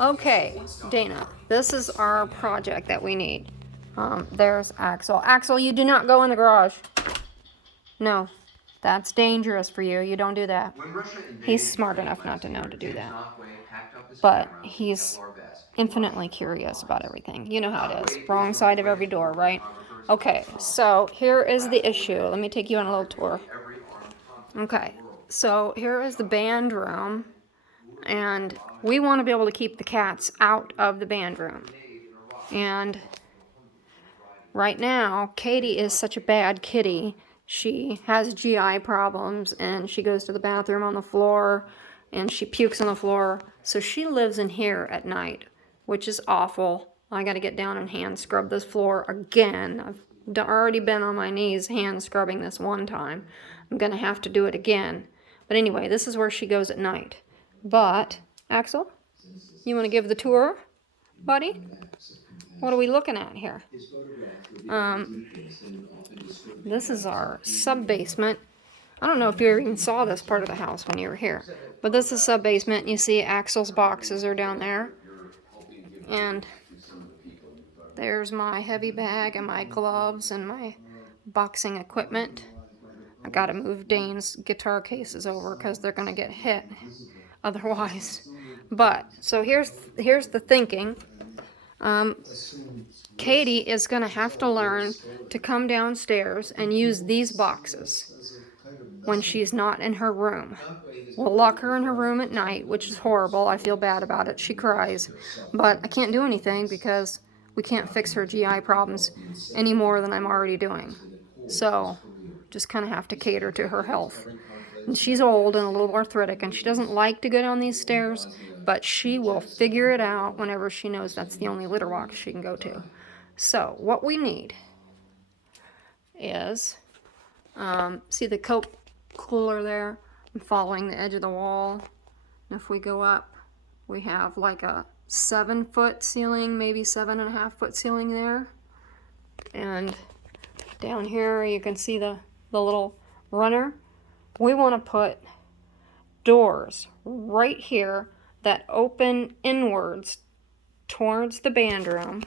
Okay, Dana, this is our project that we need. There's Axel. Axel, you do not go in the garage. No, that's dangerous for you. You don't do that. He's smart enough not to know to do that. But he's infinitely curious about everything. You know how it is. Wrong side of every door, right? Okay, so here is the issue. Let me take you on a little tour. Okay, so here is the band room, and we want to be able to keep the cats out of the band room. And right now, Katie is such a bad kitty. She has GI problems, and she goes to the bathroom on the floor, and she pukes on the floor. So she lives in here at night, which is awful. I got to get down and hand scrub this floor again. I've already been on my knees hand scrubbing this one time. I'm going to have to do it again. But anyway, this is where she goes at night. But, Axel, you want to give the tour, buddy? What are we looking at here? This is our sub-basement. I don't know if you even saw this part of the house when you were here. But this is sub-basement. You see Axel's boxes are down there. And there's my heavy bag and my gloves and my boxing equipment. I gotta move Dane's guitar cases over because they're gonna get hit otherwise. But, so here's the thinking. Katie is gonna have to learn to come downstairs and use these boxes when she's not in her room. We'll lock her in her room at night, which is horrible. I feel bad about it. She cries. But I can't do anything because we can't fix her GI problems any more than I'm already doing. So, just kind of have to cater to her health. And she's old and a little arthritic, and she doesn't like to go down these stairs, but she will figure it out whenever she knows that's the only litter box she can go to. So, what we need is, see the Coke cooler there? I'm following the edge of the wall. And if we go up, we have like a 7-foot ceiling, maybe 7.5-foot ceiling there. And down here you can see the little runner. We want to put doors right here that open inwards towards the band room,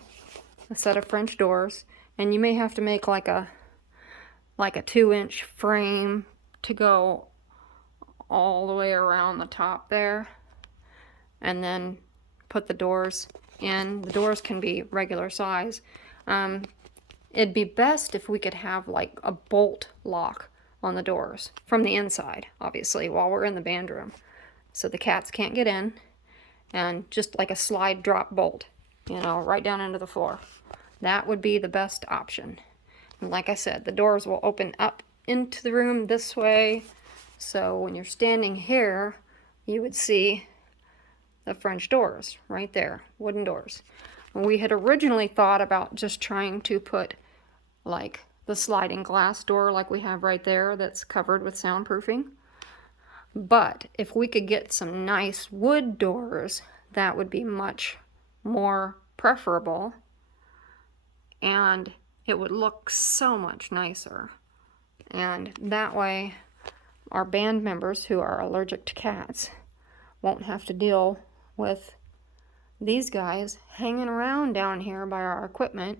a set of French doors, and you may have to make like a 2-inch frame to go all the way around the top there, and then put the doors in. The doors can be regular size. It'd be best if we could have like a bolt lock on the doors from the inside, obviously, while we're in the band room, so the cats can't get in, and just like a slide drop bolt, you know, right down into the floor. That would be the best option. And like I said, the doors will open up into the room this way, so when you're standing here, you would see the French doors right there, wooden doors. We had originally thought about just trying to put like the sliding glass door like we have right there that's covered with soundproofing. But if we could get some nice wood doors, that would be much more preferable, and it would look so much nicer. And that way our band members who are allergic to cats won't have to deal with these guys hanging around down here by our equipment.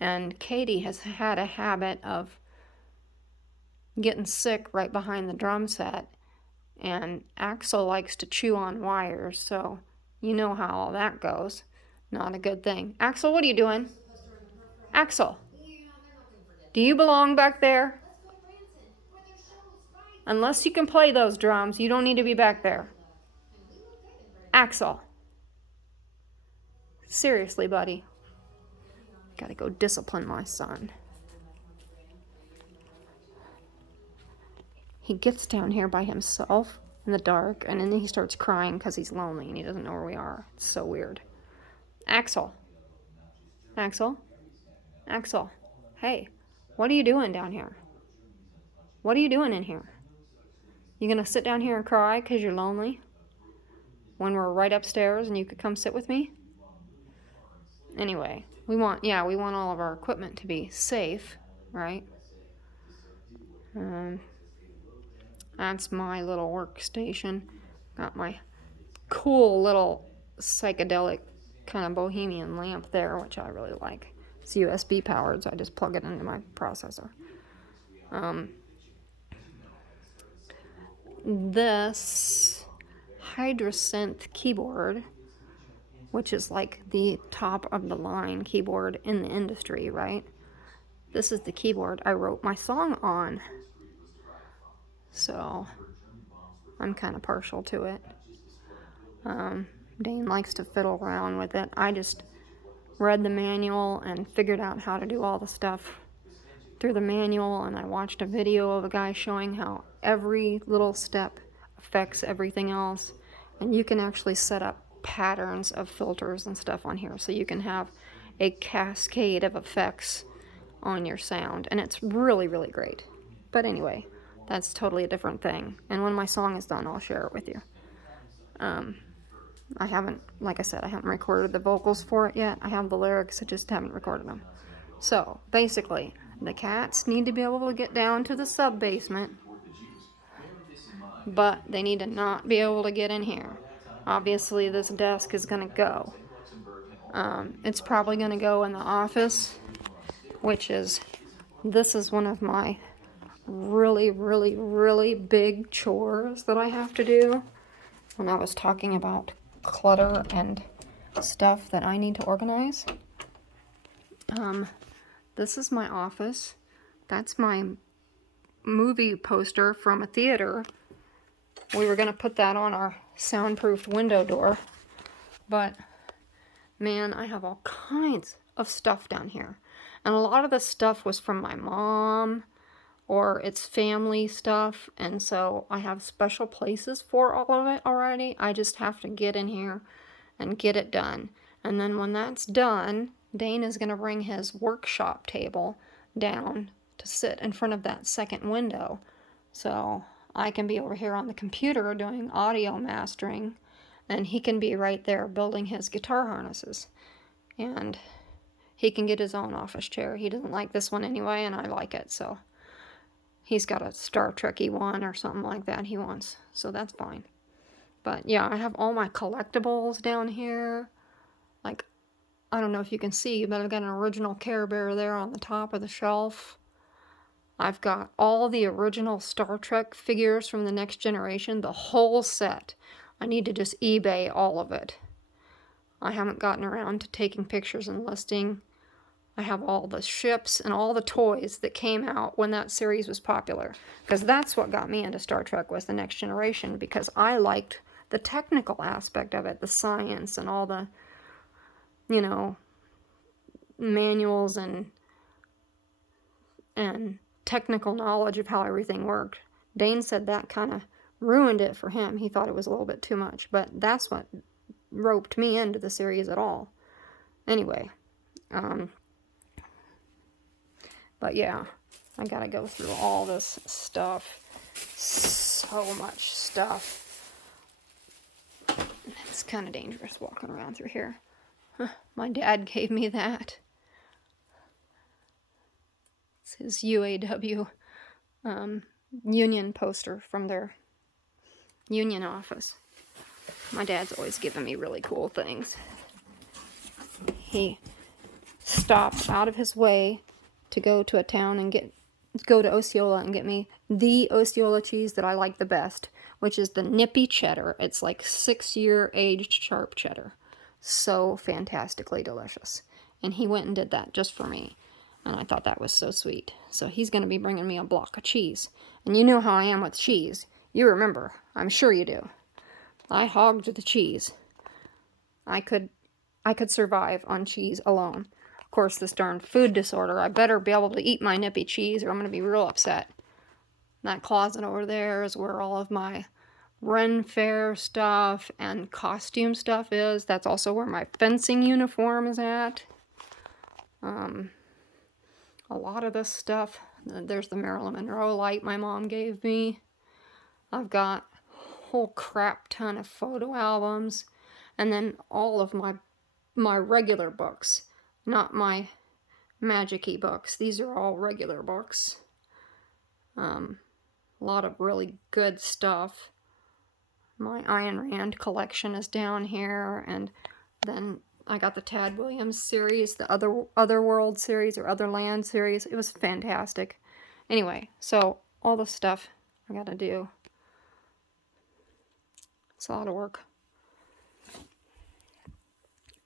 And Katie has had a habit of getting sick right behind the drum set, and Axel likes to chew on wires, so you know how all that goes. Not a good thing. Axel, what are you doing? Axel, do you belong back there? Unless you can play those drums, you don't need to be back there. Axel. Seriously, buddy. Gotta go discipline my son. He gets down here by himself in the dark, and then he starts crying because he's lonely and he doesn't know where we are. It's so weird. Axel. Axel? Axel. Hey, what are you doing down here? What are you doing in here? You gonna sit down here and cry because you're lonely? When we're right upstairs and you could come sit with me? Anyway, we want all of our equipment to be safe, right? That's my little workstation. Got my cool little psychedelic kind of bohemian lamp there, which I really like. It's USB powered, so I just plug it into my processor. This Hydrasynth keyboard, which is like the top of the line keyboard in the industry, right? This is the keyboard I wrote my song on. So I'm kind of partial to it. Dane likes to fiddle around with it. I just read the manual and figured out how to do all the stuff through the manual, and I watched a video of a guy showing how every little step affects everything else, and you can actually set up patterns of filters and stuff on here, so you can have a cascade of effects on your sound, and it's really, really great. But anyway, that's totally a different thing, and when my song is done, I'll share it with you. I haven't, like I said, I haven't recorded the vocals for it yet. I have the lyrics, I just haven't recorded them. So, basically, the cats need to be able to get down to the sub-basement, but they need to not be able to get in here. Obviously, this desk is going to go. It's probably going to go in the office, which is, this is one of my really, really, really big chores that I have to do. When I was talking about clutter and stuff that I need to organize. This is my office. That's my movie poster from a theater. We were going to put that on our soundproofed window door. But, man, I have all kinds of stuff down here. And a lot of the stuff was from my mom, or it's family stuff, and so I have special places for all of it already. I just have to get in here and get it done. And then when that's done, Dane is going to bring his workshop table down to sit in front of that second window. So I can be over here on the computer doing audio mastering, and he can be right there building his guitar harnesses. And he can get his own office chair. He doesn't like this one anyway, and I like it, so he's got a Star Trek-y one or something like that he wants, so that's fine. But yeah, I have all my collectibles down here. Like, I don't know if you can see, but I've got an original Care Bear there on the top of the shelf. I've got all the original Star Trek figures from the Next Generation, the whole set. I need to just eBay all of it. I haven't gotten around to taking pictures and listing. I have all the ships and all the toys that came out when that series was popular. Because that's what got me into Star Trek, was the Next Generation, because I liked the technical aspect of it, the science and all the, you know, manuals and technical knowledge of how everything worked. Dane said that kind of ruined it for him. He thought it was a little bit too much, but that's what roped me into the series at all. Anyway, but yeah, I gotta go through all this stuff. So much stuff. It's kind of dangerous walking around through here. My dad gave me that. It's his UAW union poster from their union office. My dad's always given me really cool things. He stopped out of his way to go to a town and go to Osceola and get me the Osceola cheese that I like the best, which is the Nippy Cheddar. It's like 6-year aged sharp cheddar. So fantastically delicious. And he went and did that just for me. And I thought that was so sweet. So he's going to be bringing me a block of cheese. And you know how I am with cheese. You remember. I'm sure you do. I hogged the cheese. I could survive on cheese alone. Of course, this darn food disorder, I better be able to eat my nippy cheese or I'm going to be real upset. That closet over there is where all of my Ren Fair stuff and costume stuff is. That's also where my fencing uniform is at. A lot of this stuff. There's the Marilyn Monroe light my mom gave me. I've got a whole crap ton of photo albums. And then all of my regular books. Not my magic-y books. These are all regular books. A lot of really good stuff. My Ayn Rand collection is down here, and then I got the Tad Williams series, the Other World series or Other Land series. It was fantastic. Anyway, so all the stuff I gotta do. It's a lot of work.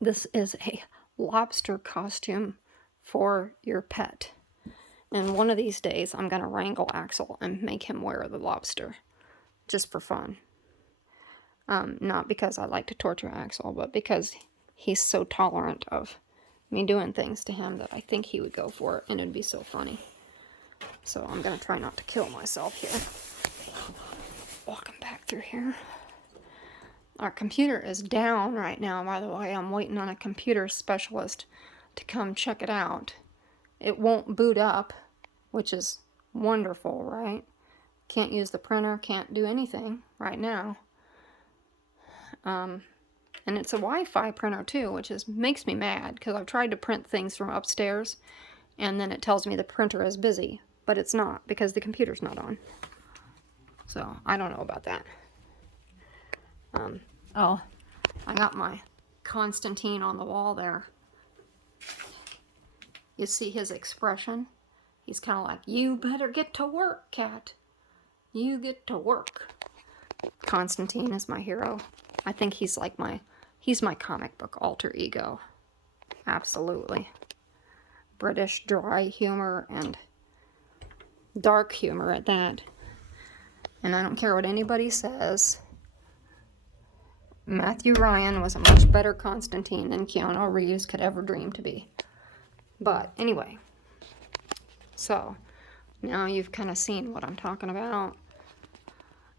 This is a lobster costume for your pet. And one of these days, I'm gonna wrangle Axel and make him wear the lobster, just for fun. Not because I like to torture Axel, but because he's so tolerant of me doing things to him that I think he would go for it, and it'd be so funny. So I'm gonna try not to kill myself here. Walking back through here. Our computer is down right now, by the way. I'm waiting on a computer specialist to come check it out. It won't boot up, which is wonderful, right? Can't use the printer, can't do anything right now. And it's a Wi-Fi printer too, which makes me mad, because I've tried to print things from upstairs, and then it tells me the printer is busy, but it's not, because the computer's not on. So, I don't know about that. Oh, I got my Constantine on the wall there. You see his expression? He's kind of like, you better get to work, cat. You get to work. Constantine is my hero. I think he's like he's my comic book alter ego. Absolutely. British dry humor and dark humor at that. And I don't care what anybody says. Matthew Ryan was a much better Constantine than Keanu Reeves could ever dream to be. But anyway, so now you've kind of seen what I'm talking about.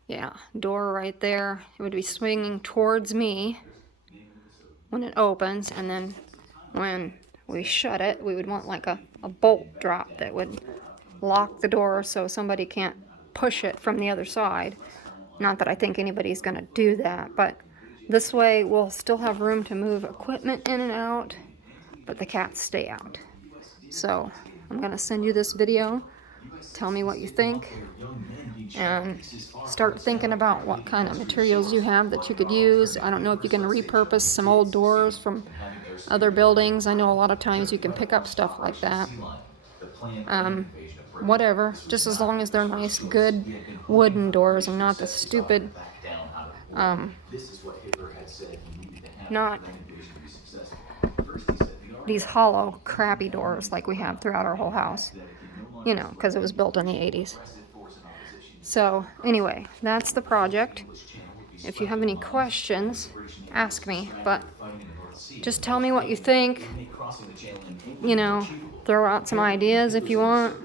Yeah, door right there. It would be swinging towards me when it opens, and then when we shut it, we would want like a bolt drop that would lock the door so somebody can't push it from the other side. Not that I think anybody's going to do that, but this way we'll still have room to move equipment in and out, but the cats stay out. So I'm going to send you this video. Tell me what you think, and start thinking about what kind of materials you have that you could use. I don't know if you can repurpose some old doors from other buildings. I know a lot of times you can pick up stuff like that. Whatever, just as long as they're nice, good wooden doors and not the stupid, not these hollow, crappy doors like we have throughout our whole house. You know, because it was built in the 80s. So, anyway, that's the project. If you have any questions, ask me, but just tell me what you think. You know, throw out some ideas if you want.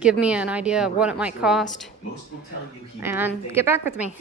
Give me an idea of what it might cost, and get back with me.